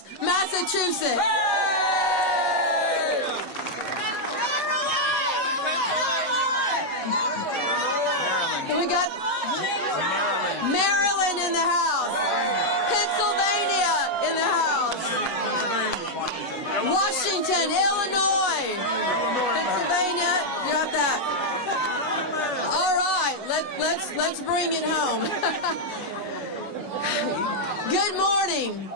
Falls, Massachusetts. We got Maryland in the house, Pennsylvania in the house, Washington, Illinois, Pennsylvania. You got that? All right, let's bring it home. Good morning.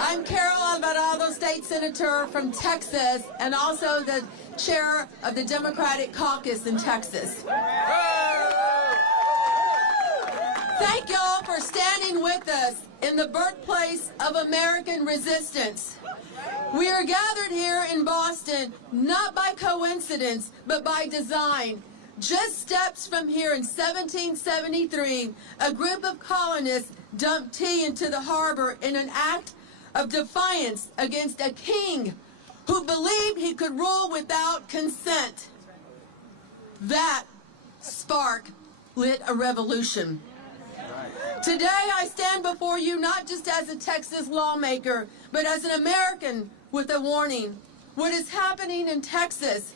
I'm Carol Alvarado, state senator from Texas, and also the chair of the Democratic caucus in Texas. Thank y'all for standing with us in the birthplace of American resistance. We are gathered here in Boston not by coincidence, but by design. Just steps from here in 1773, a group of colonists dumped tea into the harbor in an act of defiance against a king who believed he could rule without consent. That spark lit a revolution. Today I stand before you not just as a Texas lawmaker, but as an American with a warning. What is happening in Texas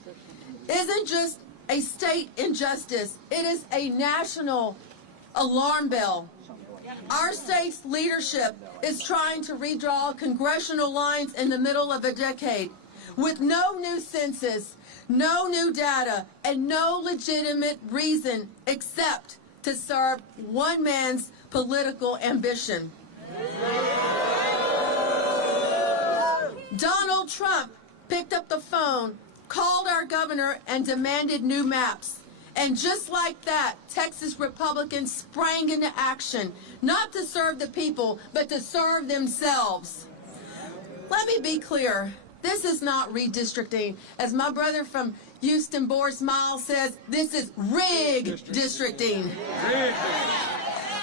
isn't just a state injustice, it is a national alarm bell. Our state's leadership is trying to redraw congressional lines in the middle of a decade with no new census, no new data, and no legitimate reason except to serve one man's political ambition. Donald Trump picked up the phone, called our governor, and demanded new maps. And just like that, Texas Republicans sprang into action, not to serve the people, but to serve themselves. Let me be clear, this is not redistricting. As my brother from Houston, Boris Miles, says, this is rig-districting.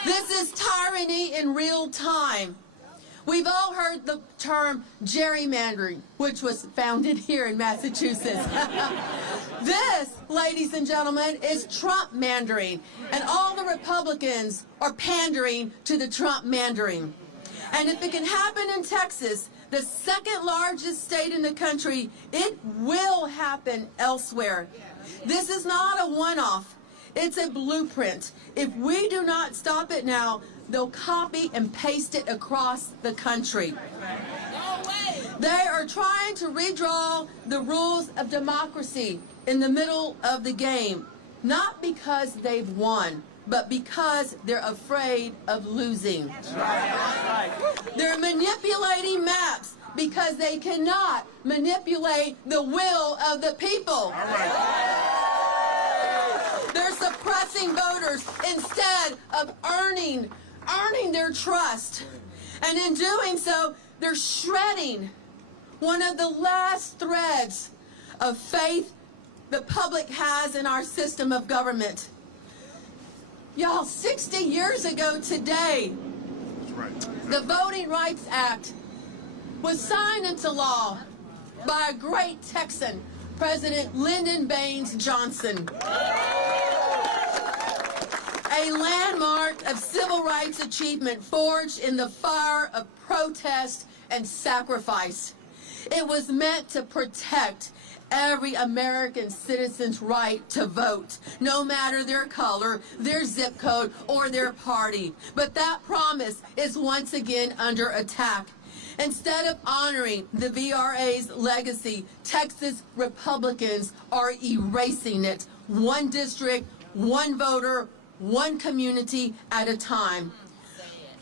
This is tyranny in real time. We've all heard the term gerrymandering, which was founded here in Massachusetts. This, ladies and gentlemen, is Trump-mandering, and all the Republicans are pandering to the Trump-mandering. And if it can happen in Texas, the second largest state in the country, it will happen elsewhere. This is not a one-off. It's a blueprint. If we do not stop it now, they'll copy and paste it across the country. They are trying to redraw the rules of democracy in the middle of the game, not because they've won, but because they're afraid of losing. They're manipulating maps because they cannot manipulate the will of the people. They're suppressing voters instead of earning their trust. And in doing so, they're shredding one of the last threads of faith the public has in our system of government. Y'all, 60 years ago today, the Voting Rights Act was signed into law by a great Texan, President Lyndon Baines Johnson. A landmark of civil rights achievement forged in the fire of protest and sacrifice. It was meant to protect every American citizen's right to vote, no matter their color, their zip code, or their party. But that promise is once again under attack. Instead of honoring the VRA's legacy, Texas Republicans are erasing it, one district, one voter, one community at a time.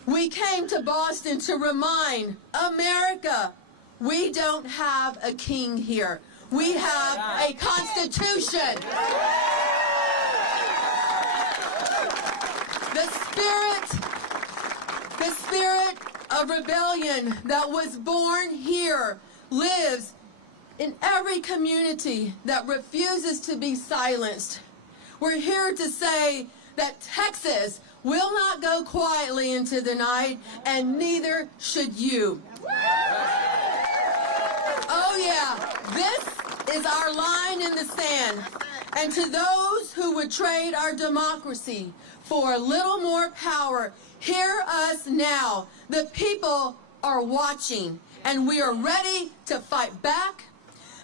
We came to Boston to remind America, we don't have a king here. We have a constitution. The spirit of rebellion that was born here lives in every community that refuses to be silenced. We're here to say that Texas will not go quietly into the night, and neither should you. Oh yeah, this is our line in the sand. And to those who would trade our democracy for a little more power, hear us now. The people are watching, and we are ready to fight back,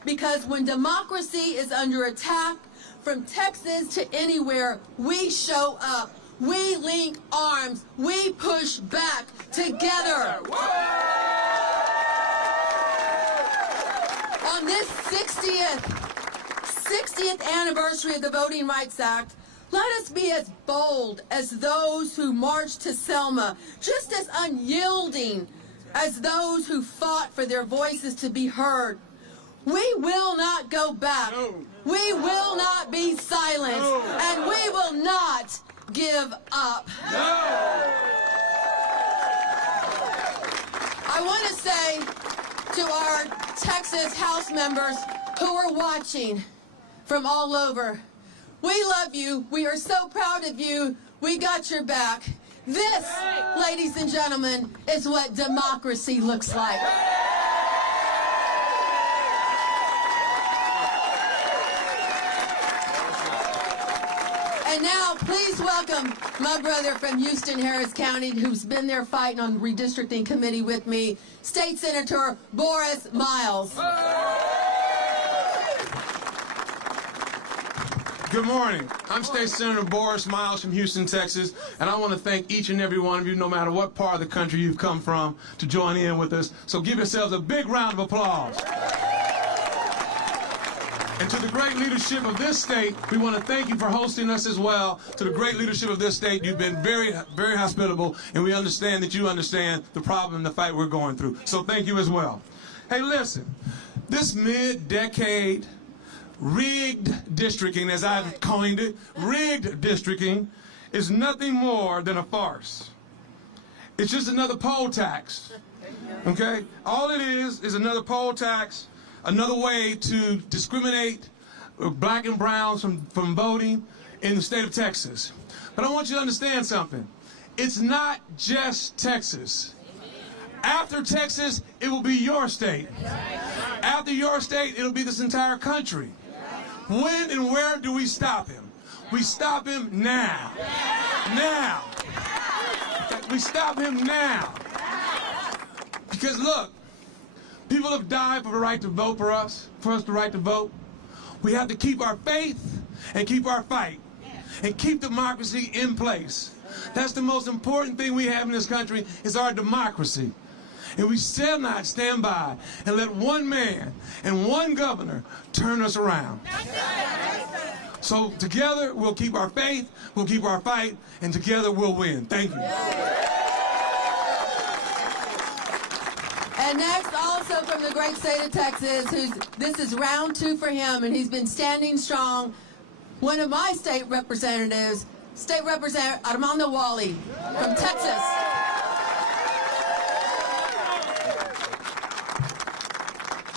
because when democracy is under attack, from Texas to anywhere, we show up. We link arms. We push back together. On this 60th anniversary of the Voting Rights Act, let us be as bold as those who marched to Selma, just as unyielding as those who fought for their voices to be heard. We will not go back. No. We will not be silent. No. And we will not give up. No. I want to say to our Texas House members who are watching from all over, we love you. We are so proud of you. We got your back. This, ladies and gentlemen, is what democracy looks like. And now, please welcome my brother from Houston, Harris County, who's been there fighting on redistricting committee with me, State Senator Boris Miles. Good morning. I'm State Senator Boris Miles from Houston, Texas, and I want to thank each and every one of you, no matter what part of the country you've come from, to join in with us. So give yourselves a big round of applause. And to the great leadership of this state, we want to thank you for hosting us as well. To the great leadership of this state, you've been very, very hospitable, and we understand that you understand the problem and the fight we're going through. So thank you as well. Hey, listen, this mid-decade rigged districting, as I've coined it, rigged districting, is nothing more than a farce. It's just another poll tax, okay? All it is another poll tax, another way to discriminate black and browns from voting in the state of Texas. But I want you to understand something. It's not just Texas. After Texas, it will be your state. After your state, it'll be this entire country. When and where do we stop him? We stop him now. Now. We stop him now. Because look, people have died for the right to vote for us the right to vote. We have to keep our faith and keep our fight and keep democracy in place. That's the most important thing we have in this country, is our democracy. And we shall not stand by and let one man and one governor turn us around. So together we'll keep our faith, we'll keep our fight, and together we'll win. Thank you. And next, also from the great state of Texas, this is round 2 for him, and he's been standing strong, one of my state representatives, State Representative Armando Wally from Texas.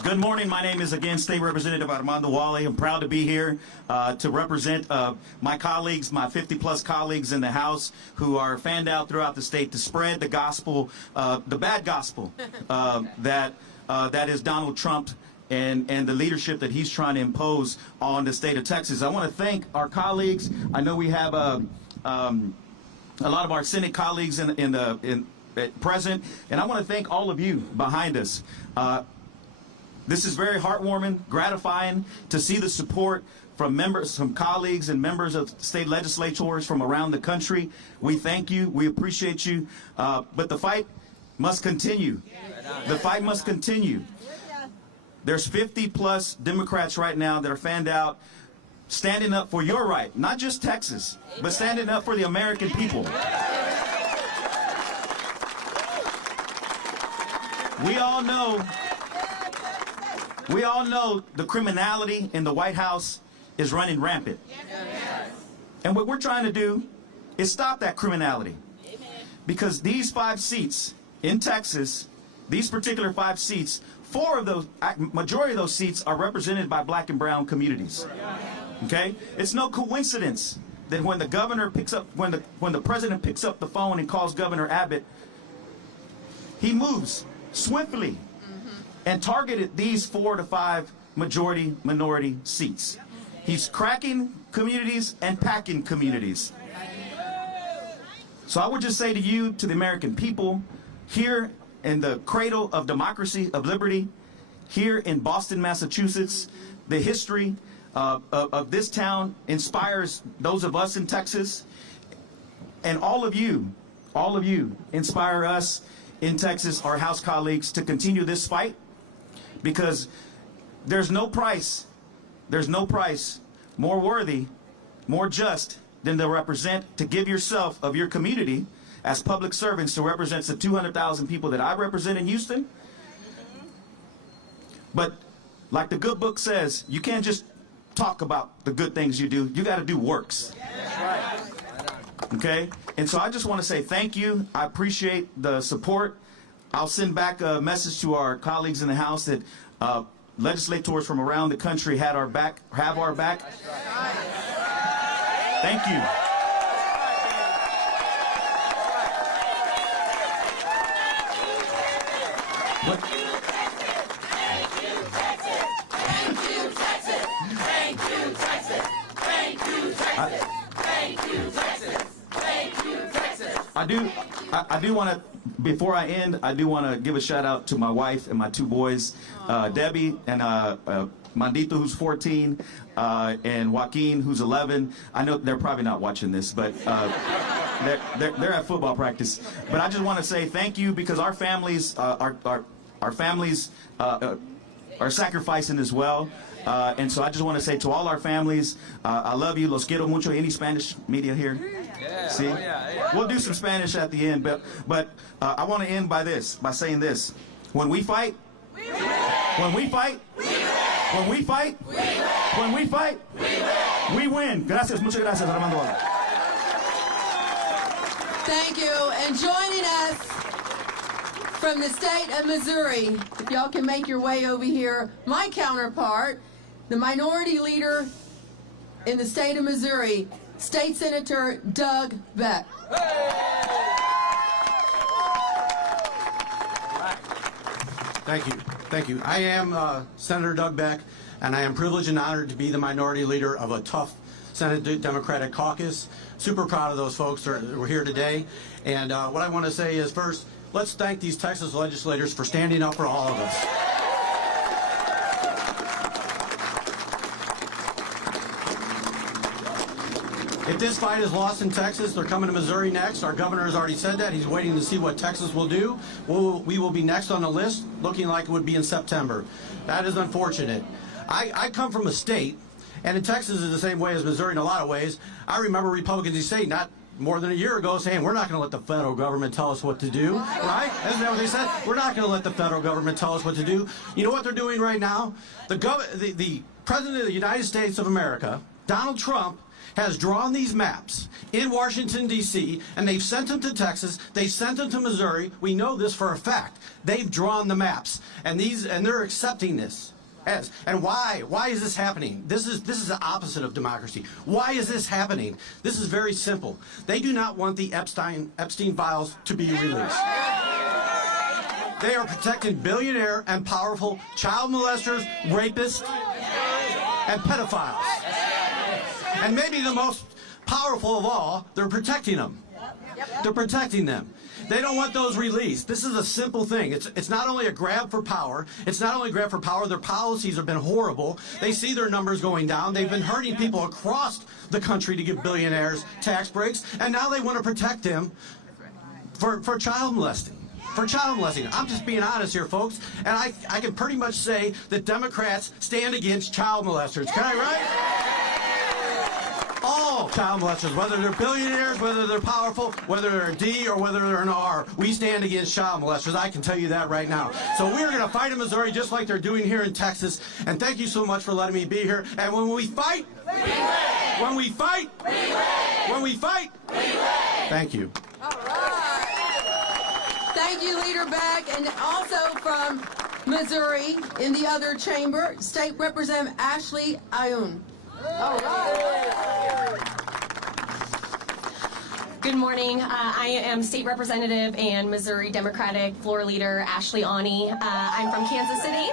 Good morning. My name is, again, State Representative Armando Wally. I'm proud to be here to represent my colleagues, my 50-plus colleagues in the House who are fanned out throughout the state to spread the gospel, the bad gospel that is Donald Trump and the leadership that he's trying to impose on the state of Texas. I want to thank our colleagues. I know we have a lot of our Senate colleagues present, and I want to thank all of you behind us. This is very heartwarming, gratifying to see the support from members, from colleagues and members of state legislators from around the country. We thank you. We appreciate you. But the fight must continue. The fight must continue. There's 50-plus Democrats right now that are fanned out, standing up for your right, not just Texas, but standing up for the American people. We all know the criminality in the White House is running rampant. And what we're trying to do is stop that criminality. Because these 5 seats in Texas, these particular 5 seats, majority of those seats are represented by black and brown communities. Okay? It's no coincidence that when the governor picks up, when the president picks up the phone and calls Governor Abbott, he moves swiftly and targeted these 4 to 5 majority-minority seats. He's cracking communities and packing communities. So I would just say to you, to the American people, here in the cradle of democracy, of liberty, here in Boston, Massachusetts. The history of this town inspires those of us in Texas, and all of you inspire us in Texas, our House colleagues, to continue this fight, because there's no price more worthy, more just than to give yourself of your community as public servants to represent the 200,000 people that I represent in Houston. But like the good book says, you can't just talk about the good things you do. You got to do works. Okay? And so I just want to say thank you. I appreciate the support. I'll send back a message to our colleagues in the House that legislators from around the country have our back. Thank you. I do want to, before I end, I do want to give a shout out to my wife and my two boys, Debbie and Mandito, who's 14, and Joaquin, who's 11. I know they're probably not watching this, but they're at football practice. But I just want to say thank you, because our families are sacrificing as well. And so I just want to say to all our families, I love you, los quiero mucho. Any Spanish media here? Yeah. See? Oh, yeah. We'll do some Spanish at the end, but I want to end by saying this. When we fight, we win. When we fight, we win. When we fight, we win. When we fight, we win. We win. Gracias, muchas gracias, Armando. Thank you. And joining us from the state of Missouri, if y'all can make your way over here, my counterpart, the minority leader in the state of Missouri, State Senator Doug Beck. Thank you. Thank you. I am Senator Doug Beck, and I am privileged and honored to be the minority leader of a tough Senate Democratic caucus. Super proud of those folks that were here today. And what I want to say is, first, let's thank these Texas legislators for standing up for all of us. If this fight is lost in Texas, they're coming to Missouri next. Our governor has already said that. He's waiting to see what Texas will do. We will be next on the list, looking like it would be in September. That is unfortunate. I come from a state, and in Texas is the same way as Missouri in a lot of ways. I remember Republicans in the state not more than a year ago saying, we're not going to let the federal government tell us what to do, right? Isn't that what they said? We're not going to let the federal government tell us what to do. You know what they're doing right now? The President of the United States of America, Donald Trump, has drawn these maps in Washington, D.C., and they've sent them to Texas, they sent them to Missouri. We know this for a fact. They've drawn the maps, and they're accepting this. And why? Why is this happening? This is the opposite of democracy. Why is this happening? This is very simple. They do not want the Epstein files to be released. They are protecting billionaire and powerful child molesters, rapists, and pedophiles. And maybe the most powerful of all, they're protecting them. They're protecting them. They don't want those released. This is a simple thing. It's not only a grab for power. It's not only a grab for power. Their policies have been horrible. They see their numbers going down. They've been hurting people across the country to give billionaires tax breaks. And now they want to protect them for child molesting. For child molesting. I'm just being honest here, folks. And I can pretty much say that Democrats stand against child molesters. Can I, right? All child molesters, whether they're billionaires, whether they're powerful, whether they're a D or whether they're an R, we stand against child molesters. I can tell you that right now. So we're going to fight in Missouri just like they're doing here in Texas. And thank you so much for letting me be here. And when we fight, we win. When we fight, we win. When we fight, we win. Thank you. All right. Thank you, Leader Beck. And also from Missouri, in the other chamber, State Representative Ashley Ayoun. All right. Good morning. I am State Representative and Missouri Democratic Floor Leader Ashley Ayoun. I'm from Kansas City,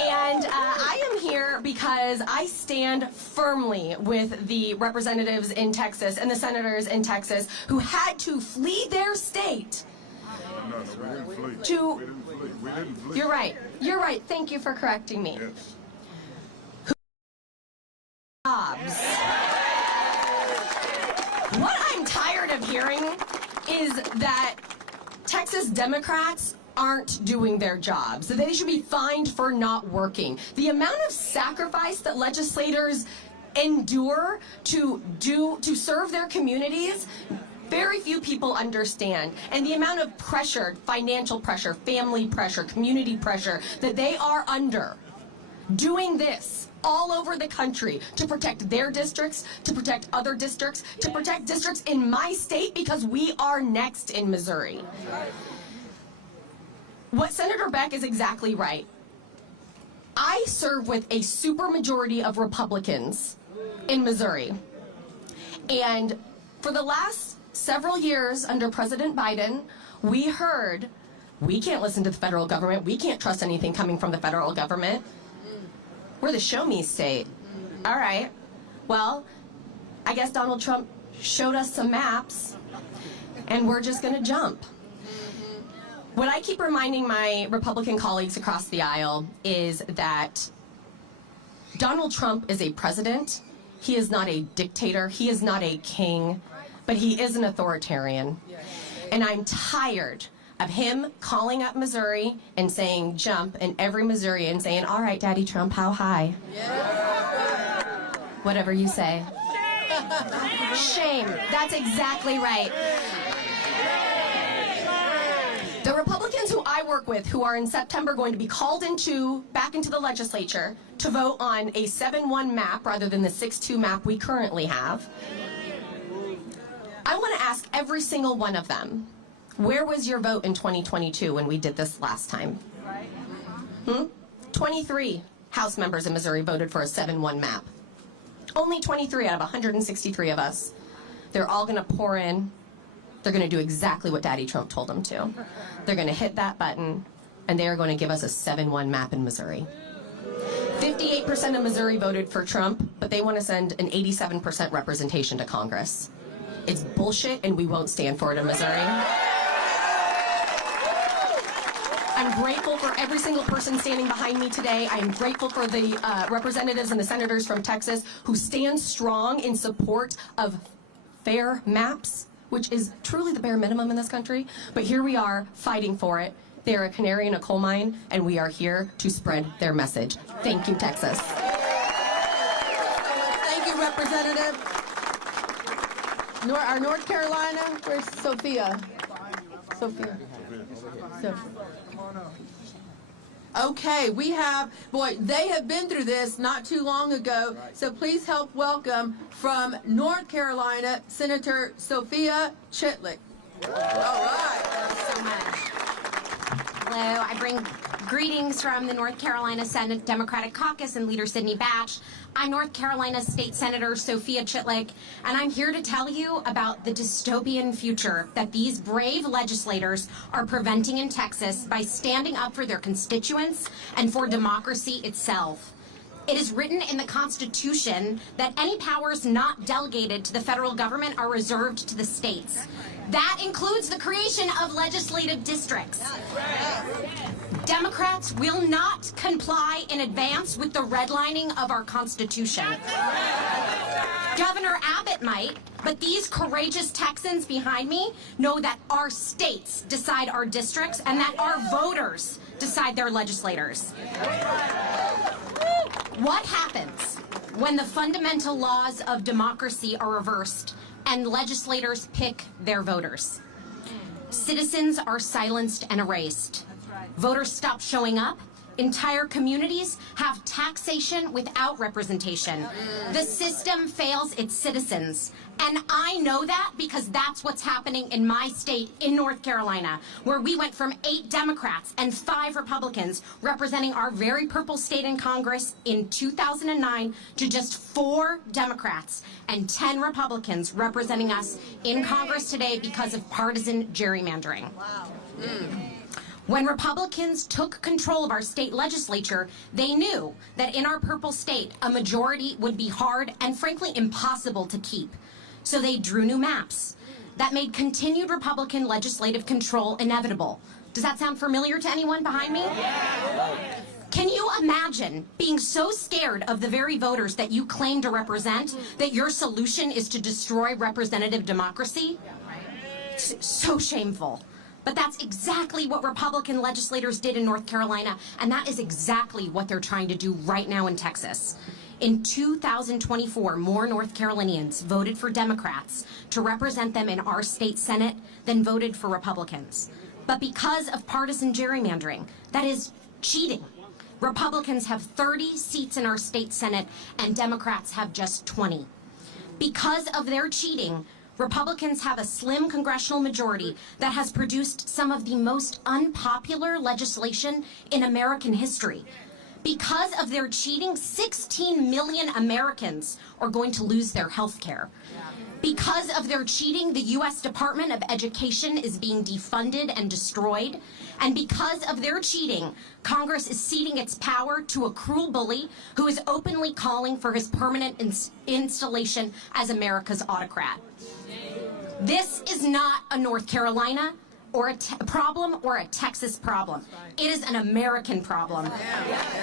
and I am here because I stand firmly with the representatives in Texas and the senators in Texas who had to flee their state You're right. You're right. Thank you for correcting me. Jobs. What I'm tired of hearing is that Texas Democrats aren't doing their jobs. They should be fined for not working. The amount of sacrifice that legislators endure to serve their communities, very few people understand. And the amount of pressure, financial pressure, family pressure, community pressure that they are under doing this all over the country to protect their districts, to protect other districts, to protect districts in my state because we are next in Missouri. What Senator Beck is exactly right. I serve with a supermajority of Republicans in Missouri. And for the last several years under President Biden, we heard, we can't listen to the federal government, we can't trust anything coming from the federal government. We're the show me state. All right. Well, I guess Donald Trump showed us some maps, and we're just going to jump. What I keep reminding my Republican colleagues across the aisle is that Donald Trump is a president. He is not a dictator. He is not a king, but he is an authoritarian. And I'm tired of him calling up Missouri and saying jump, and every Missourian saying, all right, Daddy Trump, how high? Yeah. Whatever you say. Shame. That's exactly right. The Republicans who I work with, who are in September going to be called back into the legislature to vote on a 7-1 map rather than the 6-2 map we currently have, I want to ask every single one of them, where was your vote in 2022 when we did this last time? 23 House members in Missouri voted for a 7-1 map. Only 23 out of 163 of us. They're all going to pour in. They're going to do exactly what Daddy Trump told them to. They're going to hit that button, and they are going to give us a 7-1 map in Missouri. 58% of Missouri voted for Trump, but they want to send an 87% representation to Congress. It's bullshit, and we won't stand for it in Missouri. I'm grateful for every single person standing behind me today. I am grateful for the representatives and the senators from Texas who stand strong in support of fair maps, which is truly the bare minimum in this country. But here we are fighting for it. They're a canary in a coal mine, and we are here to spread their message. Thank you, Texas. Thank you, Representative. Our North Carolina, where's Sophia? Sophia. Okay, we have, boy, they have been through this not too long ago, so please help welcome from North Carolina, Senator Sophia Chitlick. All right. Thank you so much. Hello, I bring greetings from the North Carolina Senate Democratic Caucus and Leader Sidney Batch. I'm North Carolina State Senator Sophia Chitlick, and I'm here to tell you about the dystopian future that these brave legislators are preventing in Texas by standing up for their constituents and for democracy itself. It is written in the Constitution that any powers not delegated to the federal government are reserved to the states. That includes the creation of legislative districts. Democrats will not comply in advance with the redlining of our Constitution. Governor Abbott might, but these courageous Texans behind me know that our states decide our districts and that our voters decide their legislators. What happens when the fundamental laws of democracy are reversed and legislators pick their voters? Citizens are silenced and erased. Voters stop showing up. Entire communities have taxation without representation. The system fails its citizens. And I know that because that's what's happening in my state in North Carolina, where we went from 8 Democrats and 5 Republicans representing our very purple state in Congress in 2009 to just 4 Democrats and 10 Republicans representing us in Congress today because of partisan gerrymandering. Wow. When Republicans took control of our state legislature, they knew that in our purple state, a majority would be hard and frankly impossible to keep. So they drew new maps. that made continued Republican legislative control inevitable. Does that sound familiar to anyone behind me? Can you imagine being so scared of the very voters that you claim to represent that your solution is to destroy representative democracy? It's so shameful. But that's exactly what Republican legislators did in North Carolina, and that is exactly what they're trying to do right now in Texas. In 2024, more North Carolinians voted for Democrats to represent them in our state Senate than voted for Republicans. But because of partisan gerrymandering, that is cheating, Republicans have 30 seats in our state Senate and Democrats have just 20. Because of their cheating, Republicans have a slim congressional majority that has produced some of the most unpopular legislation in American history. Because of their cheating, 16 million Americans are going to lose their health care. Because of their cheating, the U.S. Department of Education is being defunded and destroyed. And because of their cheating, Congress is ceding its power to a cruel bully who is openly calling for his permanent installation as America's autocrat. This is not a North Carolina or a problem or a Texas problem. It is an American problem.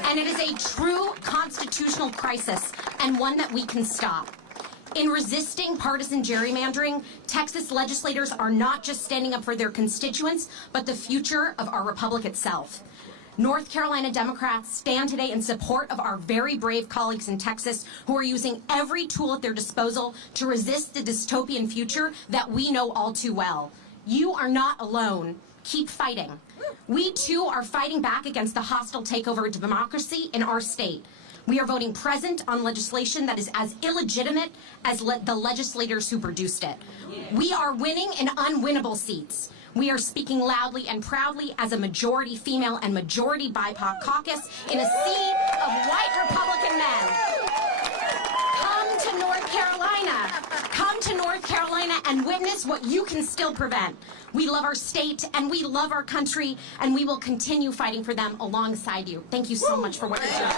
And it is a true constitutional crisis and one that we can stop. In resisting partisan gerrymandering, Texas legislators are not just standing up for their constituents, but the future of our republic itself. North Carolina Democrats stand today in support of our very brave colleagues in Texas who are using every tool at their disposal to resist the dystopian future that we know all too well. You are not alone. Keep fighting. We, too, are fighting back against the hostile takeover of democracy in our state. We are voting present on legislation that is as illegitimate as the legislators who produced it. We are winning in unwinnable seats. We are speaking loudly and proudly as a majority female and majority BIPOC caucus in a sea of white Republican men. Come to North Carolina. Come to North Carolina and witness what you can still prevent. We love our state and we love our country, and we will continue fighting for them alongside you. Thank you so much for what you're doing.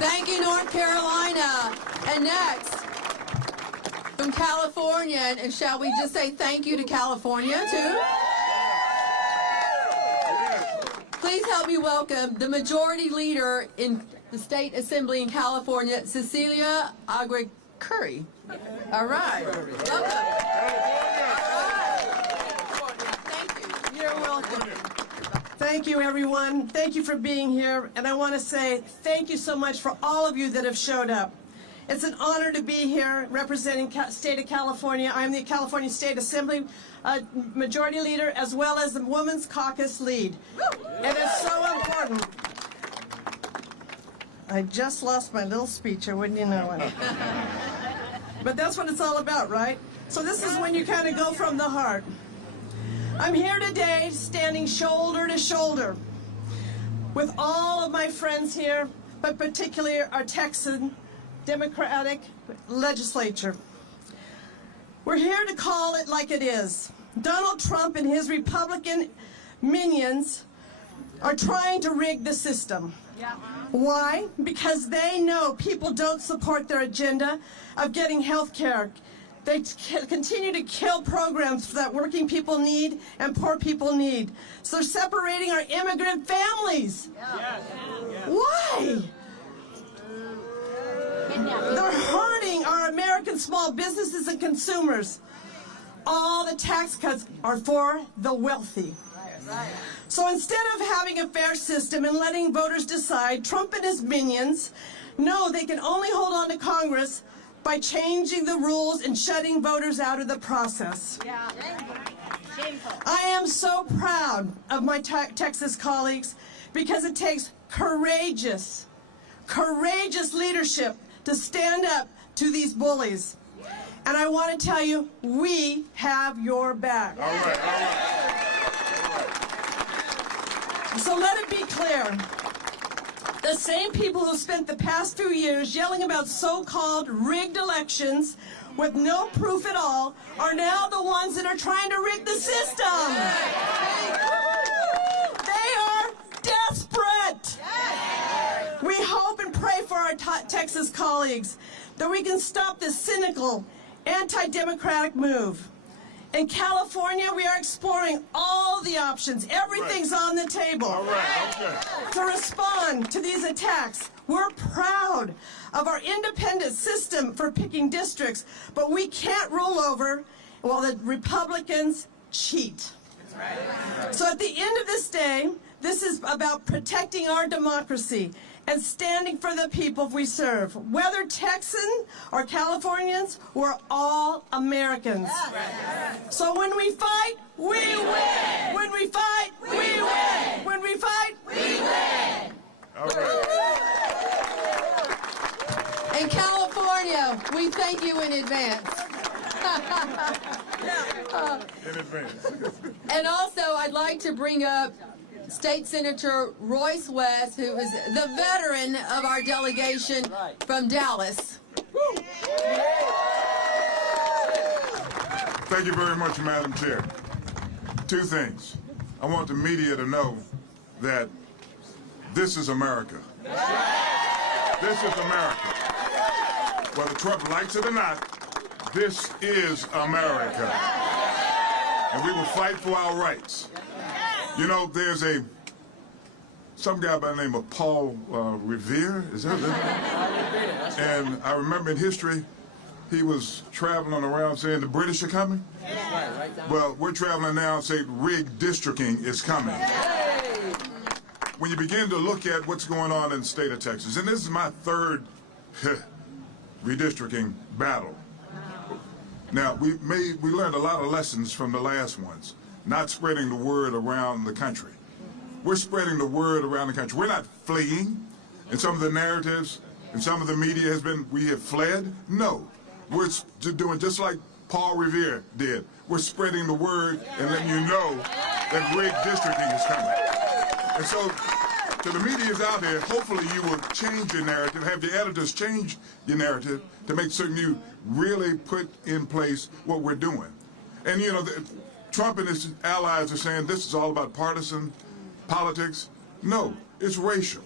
Thank you, North Carolina. And next, from California, and shall we just say thank you to California, too? Please help me welcome the Majority Leader in the State Assembly in California, Cecilia Aguirre-Curry. All right. Welcome. Thank you. You're welcome. Thank you, everyone. Thank you for being here. And I want to say thank you so much for all of you that have showed up. It's an honor to be here representing state of California. I'm the California State Assembly Majority Leader as well as the Women's Caucus Lead. And it's so important. I just lost my little speech, or wouldn't you know it? But that's what it's all about, right? So this is when you kind of go from the heart. I'm here today standing shoulder to shoulder with all of my friends here, but particularly our Texan Democratic legislature. We're here to call it like it is. Donald Trump and his Republican minions are trying to rig the system. Why? Because they know people don't support their agenda of getting health care. They continue to kill programs that working people need and poor people need. So they're separating our immigrant families. Why? They're hurting our American small businesses and consumers. All the tax cuts are for the wealthy. So instead of having a fair system and letting voters decide, Trump and his minions know they can only hold on to Congress by changing the rules and shutting voters out of the process. I am so proud of my Texas colleagues because it takes courageous leadership to stand up to these bullies. And I want to tell you, we have your back. All right. So let it be clear. The same people who spent the past few years yelling about so-called rigged elections with no proof at all are now the ones that are trying to rig the system. They are desperate. We hope and pray for our Texas colleagues that we can stop this cynical anti-democratic move. In California, we are exploring all the options. Everything's on the table. All right, okay. To respond to these attacks, we're proud of our independent system for picking districts, but we can't roll over while the Republicans cheat. So at the end of this day, this is about protecting our democracy and standing for the people we serve. Whether Texans or Californians, we're all Americans. So when we fight, we win. When we fight, we win. When we fight, we win. All right. In California, we thank you in advance. In advance. And also, I'd like to bring up State Senator Royce West, who is the veteran of our delegation from Dallas. Thank you very much, Madam Chair. Two things. I want the media to know that this is America. This is America. Whether Trump likes it or not, this is America. And we will fight for our rights. You know, there's some guy by the name of Paul Revere, is that it? And I remember in history, he was traveling around saying the British are coming. Well, we're traveling now and saying rigged districting is coming. When you begin to look at what's going on in the state of Texas, and this is my third redistricting battle. Now, we learned a lot of lessons from the last ones. Not spreading the word around the country. We're spreading the word around the country. We're not fleeing. In some of the narratives, and some of the media has been, we have fled. No, we're doing just like Paul Revere did. We're spreading the word and letting you know that rigged districting is coming. And so, to the media's out there, hopefully you will change your narrative, have the editors change your narrative to make certain you really put in place what we're doing. And you know, Trump and his allies are saying this is all about partisan politics. No, it's racial.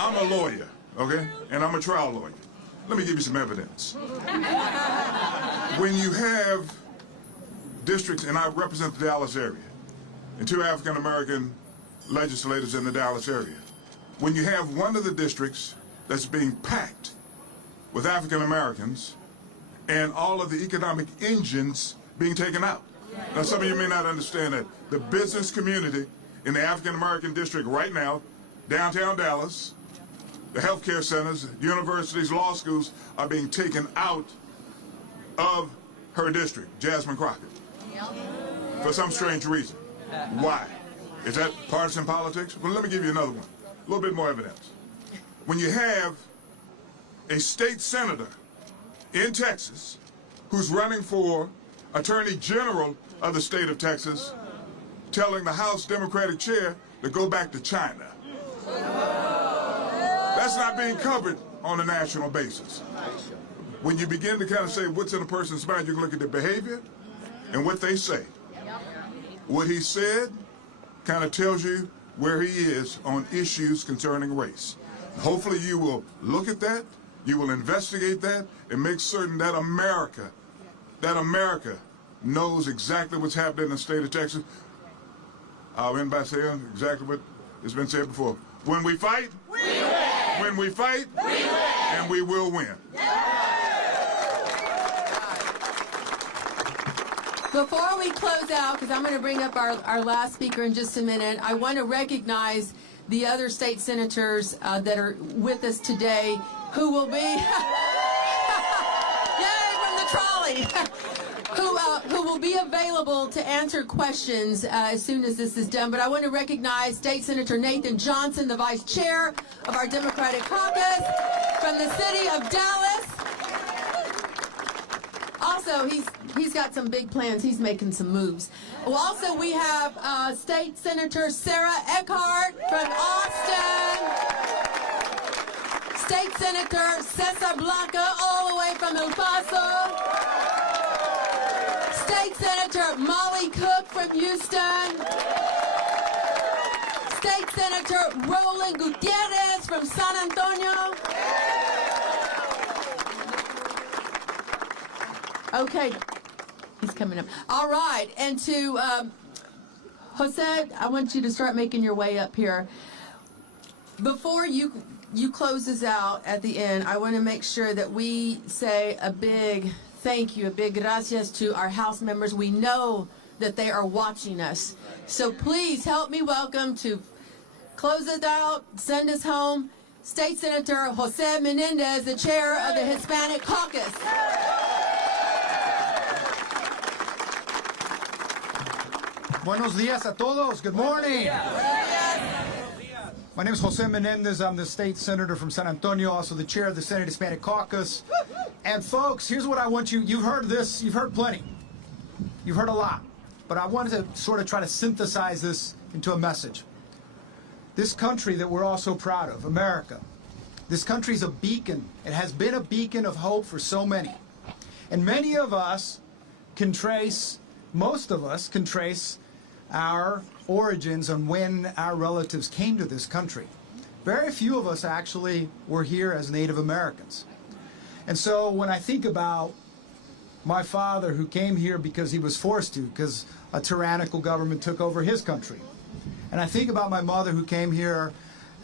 I'm a lawyer, okay? And I'm a trial lawyer. Let me give you some evidence. When you have districts, and I represent the Dallas area, and 2 African-American legislators in the Dallas area, when you have one of the districts that's being packed with African-Americans, and all of the economic engines being taken out. Now, some of you may not understand that. The business community in the African-American district right now, downtown Dallas, the healthcare centers, universities, law schools are being taken out of her district, Jasmine Crockett, for some strange reason. Why? Is that partisan politics? Well, let me give you another one, a little bit more evidence. When you have a state senator in Texas who's running for Attorney General of the state of Texas, telling the House Democratic chair to go back to China. That's not being covered on a national basis. When you begin to kind of say what's in a person's mind, you can look at their behavior and what they say. What he said kind of tells you where he is on issues concerning race. Hopefully you will look at that, you will investigate that, and make certain that America knows exactly what's happening in the state of Texas. I'll end by saying exactly what has been said before. When we fight, we win. When we fight, we win. And we will win. Before we close out, because I'm going to bring up our last speaker in just a minute, I want to recognize the other state senators that are with us today who will be, yay, from the trolley, who will be available to answer questions as soon as this is done. But I want to recognize State Senator Nathan Johnson, the Vice Chair of our Democratic Caucus from the city of Dallas. Also, he's got some big plans. He's making some moves. Well, also, we have State Senator Sarah Eckhart from Austin. State Senator Cesar Blanca, all the way from El Paso. State Senator Molly Cook from Houston. State Senator Roland Gutierrez from San Antonio. Okay. He's coming up. All right. And to Jose, I want you to start making your way up here. Before you close this out at the end, I want to make sure that we say a big thank you, a big gracias to our House members. We know that they are watching us. So please help me welcome to close it out, send us home, State Senator Jose Menendez, the chair of the Hispanic Caucus. Buenos dias a todos. Good morning. My name is Jose Menendez. I'm the state senator from San Antonio, also the chair of the Senate Hispanic Caucus. And folks, here's what I want you, you've heard this, you've heard plenty. You've heard a lot. But I wanted to sort of try to synthesize this into a message. This country that we're all so proud of, America, this country's a beacon. It has been a beacon of hope for so many. And many of us can trace, most of us can trace our origins on when our relatives came to this country. Very few of us actually were here as Native Americans. And so when I think about my father who came here because he was forced to, because a tyrannical government took over his country, and I think about my mother who came here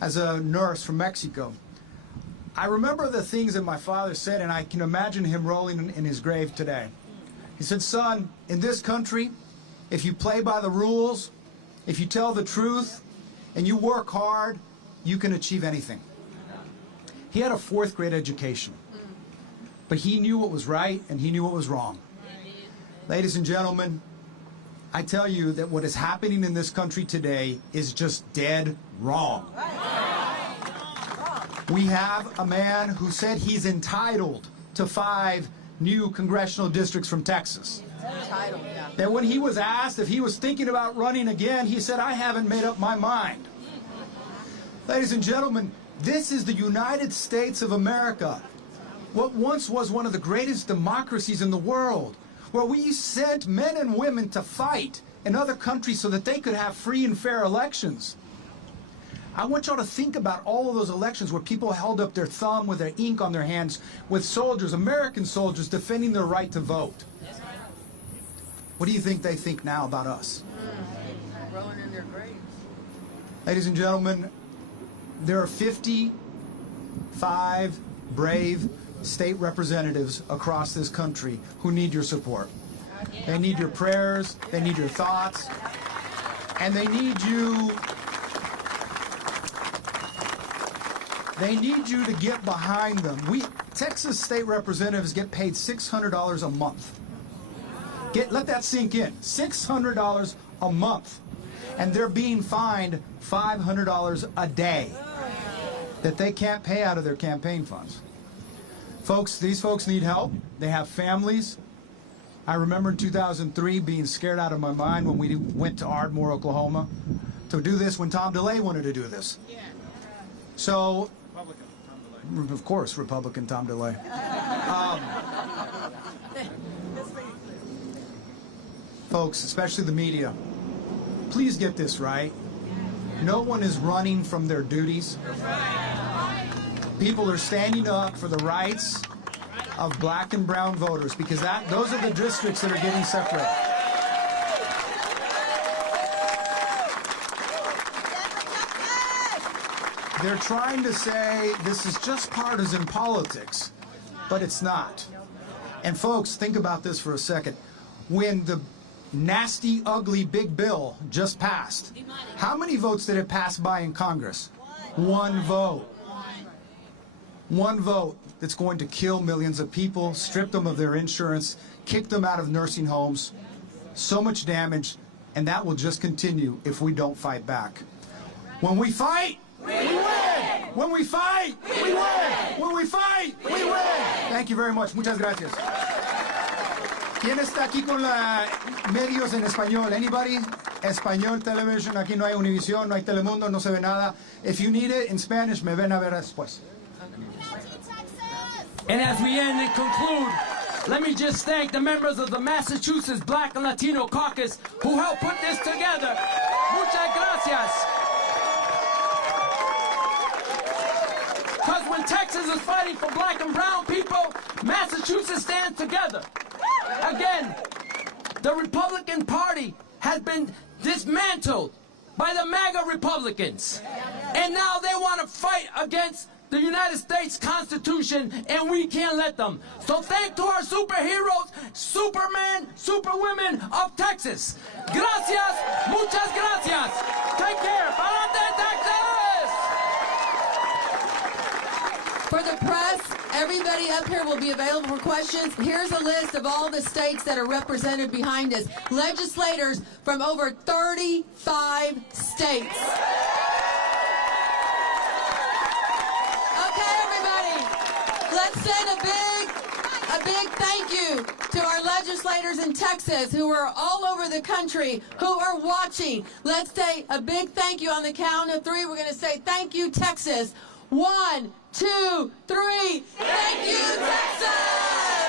as a nurse from Mexico, I remember the things that my father said, and I can imagine him rolling in his grave today. He said, son, in this country, if you play by the rules, if you tell the truth, and you work hard, you can achieve anything. He had a 4th grade education, but he knew what was right and he knew what was wrong. Ladies and gentlemen, I tell you that what is happening in this country today is just dead wrong. We have a man who said he's entitled to 5 new congressional districts from Texas. That when he was asked if he was thinking about running again, he said, I haven't made up my mind. Ladies and gentlemen, this is the United States of America, what once was one of the greatest democracies in the world, where we sent men and women to fight in other countries so that they could have free and fair elections. I want y'all to think about all of those elections where people held up their thumb with their ink on their hands, with soldiers, American soldiers, defending their right to vote. What do you think they think now about us? Rolling in their graves. Ladies and gentlemen, there are 55 brave state representatives across this country who need your support. They need your prayers, they need your thoughts, and they need you to get behind them. Texas state representatives get paid $600 a month. Let that sink in. $600 a month. And they're being fined $500 a day that they can't pay out of their campaign funds. Folks, these folks need help. They have families. I remember in 2003 being scared out of my mind when we went to Ardmore, Oklahoma, to do this when Tom DeLay wanted to do this. So, of course, Republican Tom DeLay. Folks, especially the media, please get this right. No one is running from their duties. People are standing up for the rights of black and brown voters because those are the districts that are getting separated. They're trying to say this is just partisan politics, but it's not. And folks, think about this for a second. When the nasty, ugly, big bill just passed, how many votes did it pass by in Congress? One vote. One vote that's going to kill millions of people, strip them of their insurance, kick them out of nursing homes. So much damage, and that will just continue if we don't fight back. When we fight, we win! When we fight, we win! When we fight, we win! Thank you very much. Muchas gracias. ¿Quién está aquí con los medios en español? Anybody? Español television. Aquí no hay Univision, no hay Telemundo, no se ve nada. If you need it in Spanish, me ven a ver después. And as we end and conclude, let me just thank the members of the Massachusetts Black and Latino Caucus who helped put this together. Muchas gracias. Because when Texas is fighting for black and brown people, Massachusetts stands together. Again, the Republican Party has been dismantled by the MAGA Republicans. And now they want to fight against the United States Constitution, and we can't let them. So thanks to our superheroes, Superman, Superwomen of Texas. Gracias, muchas gracias. Take care. Pa'lante, Texas! For the press, everybody up here will be available for questions. Here's a list of all the states that are represented behind us. Legislators from over 35 states. Okay, everybody, let's send a big thank you to our legislators in Texas who are all over the country, who are watching. Let's say a big thank you on the count of three. We're going to say thank you, Texas. 1, 2, 3. Thank you, Texas!